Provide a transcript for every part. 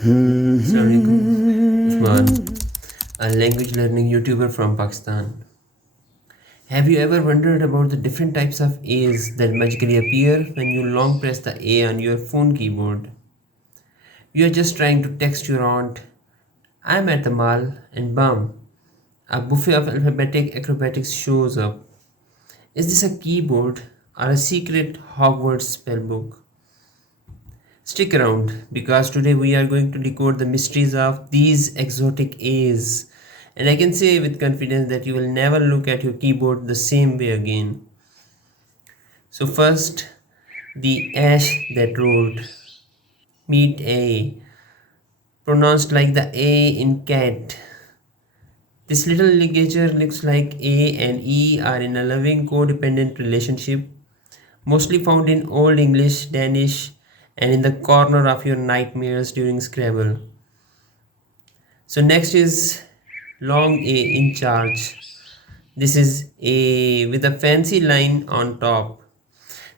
Assalamualaikum, Usman, a language learning YouTuber from Pakistan. Have you ever wondered about the different types of A's that magically appear when you long press the A on your phone keyboard? You are just trying to text your aunt, I'm at the mall, and bam, a buffet of alphabetic acrobatics shows up. Is this a keyboard or a secret Hogwarts spellbook? Stick around because today we are going to decode the mysteries of these exotic A's. And I can say with confidence that you will never look at your keyboard the same way again. So, first, the ash that rolled. Meet A, pronounced like the A in cat. This little ligature looks like A and E are in a loving codependent relationship, mostly found in Old English, Danish, and in the corner of your nightmares during Scrabble. So next is long A in charge. This is A with a fancy line on top.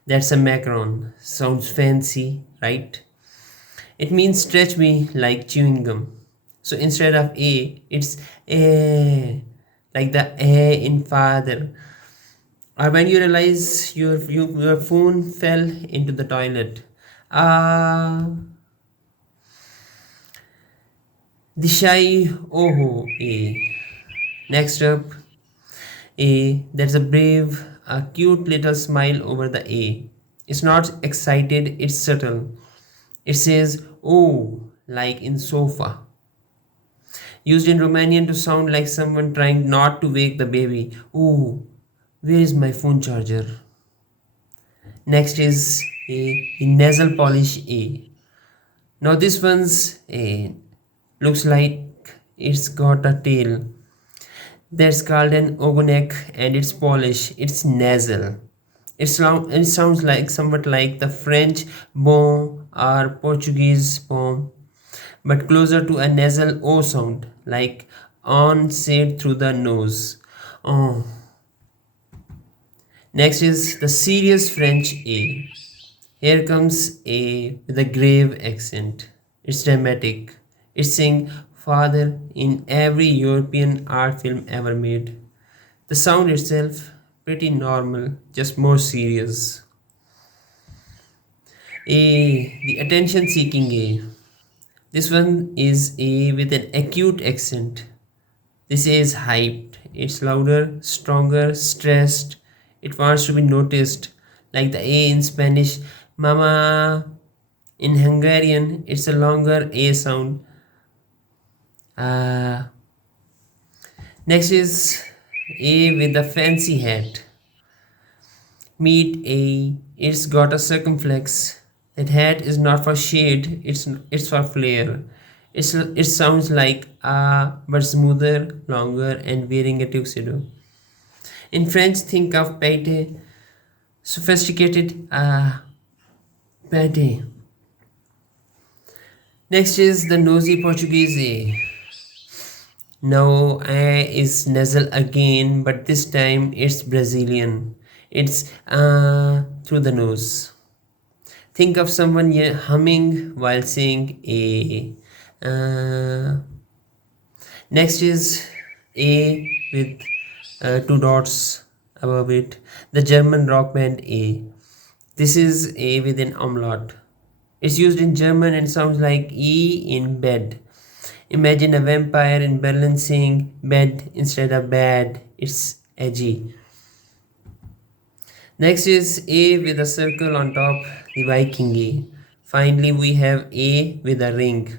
That's a macron. Sounds fancy, right? It means stretch me like chewing gum. So instead of A, it's A, like the A in father. Or when you realize your phone fell into the toilet. Ah, the shy oho A. Next up, A, that's a brave, a cute little smile over the A. It's not excited, it's subtle. It says, oh, like in sofa. Used in Romanian to sound like someone trying not to wake the baby. Oh, where is my phone charger? Next is A, the nasal polish A. Now this one's A. Looks like it's got a tail. That's called an ogonek and it's Polish, it's nasal. It sounds like somewhat like the French bon or Portuguese pom, but closer to a nasal O sound, like on said through the nose. Oh. Next is the serious French A. Here comes A with a grave accent. It's dramatic. It's saying father in every European art film ever made. The sound itself pretty normal, just more serious. A, the attention seeking A. This one is A with an acute accent. This A is hyped. It's louder, stronger, stressed. It wants to be noticed, like the A in Spanish, mama. In Hungarian, it's a longer A sound. Uh, Next is A with a fancy hat. Meet A. It's got a circumflex. That hat is not for shade. It's for flair. It sounds like but smoother, longer, and wearing a tuxedo. In French, think of pate, sophisticated pate. Next is the nosy Portuguese A. Now A is nasal again, but this time it's Brazilian. It's through the nose. Think of someone humming while saying A. Next is A with two dots above it. The German rock band A. This is A with an umlaut. It's used in German and sounds like E in bed. Imagine a vampire in Berlin saying bed instead of bad. It's edgy. Next is A with a circle on top, the Viking A. Finally, we have A with a ring.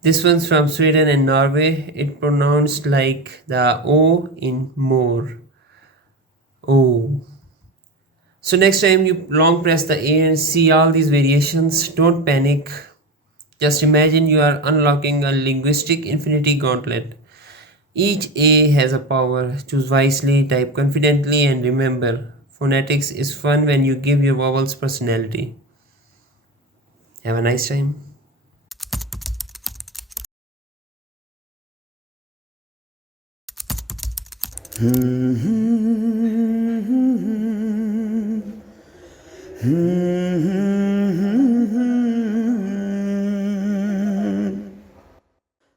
This one's from Sweden and Norway. It pronounced like the O in more. Oh. So next time you long press the A and see all these variations, don't panic. Just imagine you are unlocking a linguistic infinity gauntlet. Each A has a power. Choose wisely, type confidently, and remember, phonetics is fun when you give your vowels personality. Have a nice time.